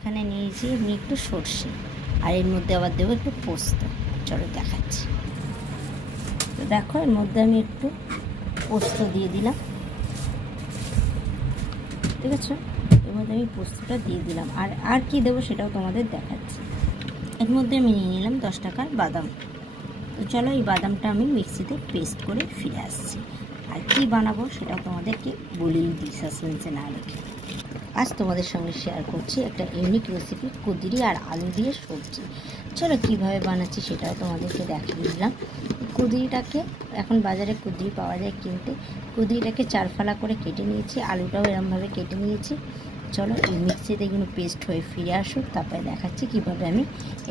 এখানে নিয়েছি আমি একটু সর্ষে, আর এর মধ্যে আবার দেবো একটু পোস্ত। চলো দেখাচ্ছি। তো দেখো এর মধ্যে আমি একটু পোস্ত দিয়ে দিলাম, ঠিক আছে? এর মধ্যে আমি পোস্তটা দিয়ে দিলাম, আর কি দেবো সেটাও তোমাদের দেখাচ্ছি। এর মধ্যে আমি নিয়ে নিলাম 10 টাকার বাদাম। তো চলো এই বাদামটা আমি মিক্সিতে পেস্ট করে ফিরে আসছি। আর কি বানাবো সেটাও তোমাদেরকে বলেই দিই সাসপেন্সে না রেখে। আজ তোমাদের সঙ্গে শেয়ার করছি একটা ইউনিক রেসিপি, কুঁদরি আর আলু দিয়ে সবজি। চলো কীভাবে বানাচ্ছি সেটাও তোমাদেরকে দেখিয়ে দিলাম। কুঁদরিটাকে, এখন বাজারে কুঁদরি পাওয়া যায় কিনতে, কুঁদরিটাকে 4 ফালা করে কেটে নিয়েছি, আলুটাও এরমভাবে কেটে নিয়েছি। চলো এই মিক্সিতে এগুলো পেস্ট হয়ে ফিরে আসুক, তারপরে দেখাচ্ছি কীভাবে আমি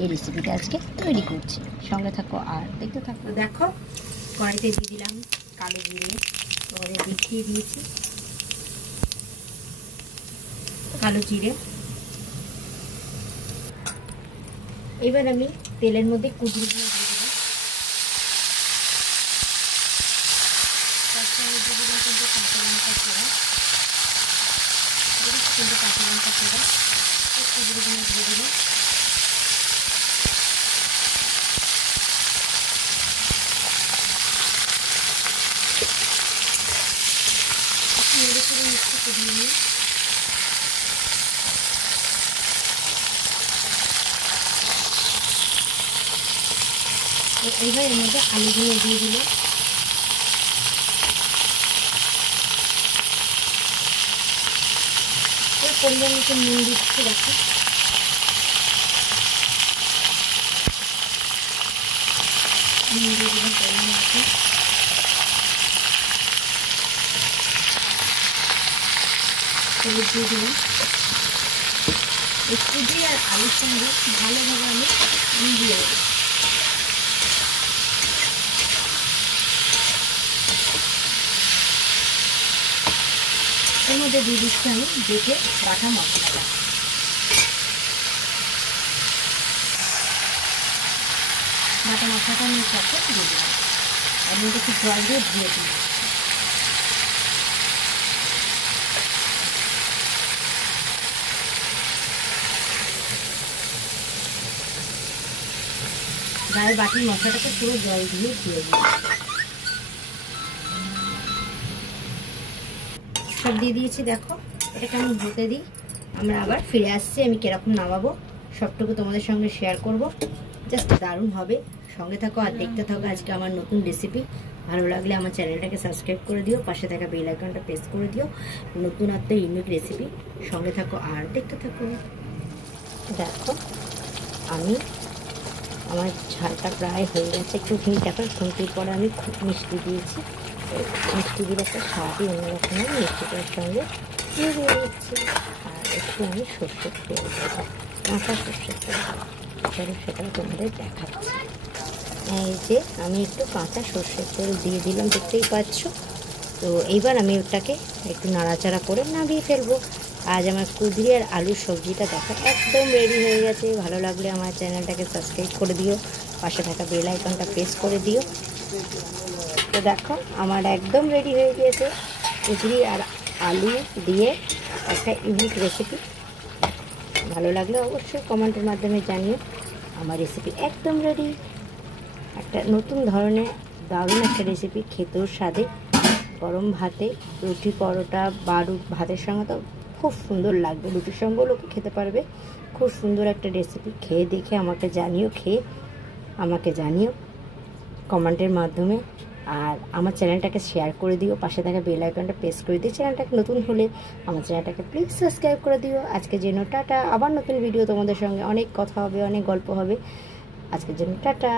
এই রেসিপিটা আজকে তৈরি করছি। সঙ্গে থাকো আর দেখতে থাকো। দেখো কড়াইতে দিয়ে দিলাম কালো জিরে, তোমাদের দেখিয়ে দিয়েছি কালো জিরে। এবার আমি তেলের মধ্যে কুঁদরিগুলো দিয়ে দিলাম, তার সঙ্গে দিয়ে দিলাম কিন্তু কাঁচা লঙ্কা ফোড়ন, কিন্তু কাঁচা লঙ্কা ফোড়ন কুঁদরিগুলো দিয়ে দিলাম। নেড়ে চেড়ে মিক্সি করিয়ে নিই। এবার এর মধ্যে আলুগুলো দিয়ে দিল, পরিমাণ মতো নুন দিচ্ছি। দেখো নুন দিয়ে দিলাম পরিমাণ মতো, হলুদ দিয়ে দিলাম। এই কুঁদরি আর আলুর সঙ্গে ভালোভাবে আমি মিলিয়ে দেবো। এর মধ্যে দিয়ে দিচ্ছি আমি বেটে বাটা মশলাটা। বাটা মশলাটা আমি সাথে দিয়ে দিলাম, এর মধ্যে একটু জল দিয়ে ধুয়ে দিলাম। গায়ে বাটির মশলাটাকে পুরো জল দিয়ে ধুয়ে দিলাম। সব দিয়ে দিয়েছি। দেখো এটাকে আমি হতে দিই, আমরা আবার ফিরে আসছি। আমি কিরকম নামাবো সবটুকু তোমাদের সঙ্গে শেয়ার করব। জাস্ট দারুণ হবে, সঙ্গে থাকো আর দেখতে থাকো আজকে আমার নতুন রেসিপি। ভালো লাগলে আমার চ্যানেলটাকে সাবস্ক্রাইব করে দিও, পাশে থাকা বেল আইকনটা প্রেস করে দিও। নতুনত্ব ইউনিক রেসিপি, সঙ্গে থাকো আর দেখতে থাকো। দেখো আমি আমার ঝালটা প্রায় হয়ে গেছে, একটুখানি দেখো খুন্তির পরে আমি খুব মিষ্টি দিয়েছি। মিষ্টি দিলে একটা স্বাদই অন্যরকমের, মিষ্টিটার সঙ্গে দিয়ে দিচ্ছি। আর একটু আমি সর্ষের তেল দেবো, কাঁচা সর্ষের তেল দেবো। চলো সেটাও তোমাদের দেখাচ্ছি। এই যে আমি একটু কাঁচা সর্ষের তেল দিয়ে দিলাম, দেখতেই পাচ্ছ। তো এইবার আমি ওটাকে একটু নাড়াচাড়া করে নামিয়ে ফেলবো। আজ আমার কুঁদরি আর আলুর সবজিটা দেখো একদম রেডি হয়ে গেছে। ভালো লাগলে আমার চ্যানেলটাকে সাবস্ক্রাইব করে দিও, পাশে থাকা বেল আইকনটা প্রেস করে দিও। তো দেখো আমার একদম রেডি হয়ে গিয়েছে কুঁদরি আর আলু দিয়ে একটা ইউনিক রেসিপি। ভালো লাগলে অবশ্যই কমেন্টের মাধ্যমে জানিও। আমার রেসিপি একদম রেডি, একটা নতুন ধরনের দারুণ একটা রেসিপি, খেতেও স্বাদে। গরম ভাতে, রুটি, পরোটা বা ভাতের সঙ্গে তো খুব সুন্দর লাগবে, রুটির সঙ্গেও লোকে খেতে পারবে। খুব সুন্দর একটা রেসিপি, খেয়ে দেখে আমাকে জানিও কমেন্টের মাধ্যমে। আর আমার চ্যানেলটাকে শেয়ার করে দিও, পাশে থাকা বেল আইকনটা প্রেস করে দিও। চ্যানেলটাকে নতুন হলে আমার চ্যানেলটাকে প্লিজ সাবস্ক্রাইব করে দিও। আজকের জন্য টাটা, আবার নতুন ভিডিও তোমাদের সঙ্গে অনেক কথা হবে, অনেক গল্প হবে। আজকের জন্য টাটা।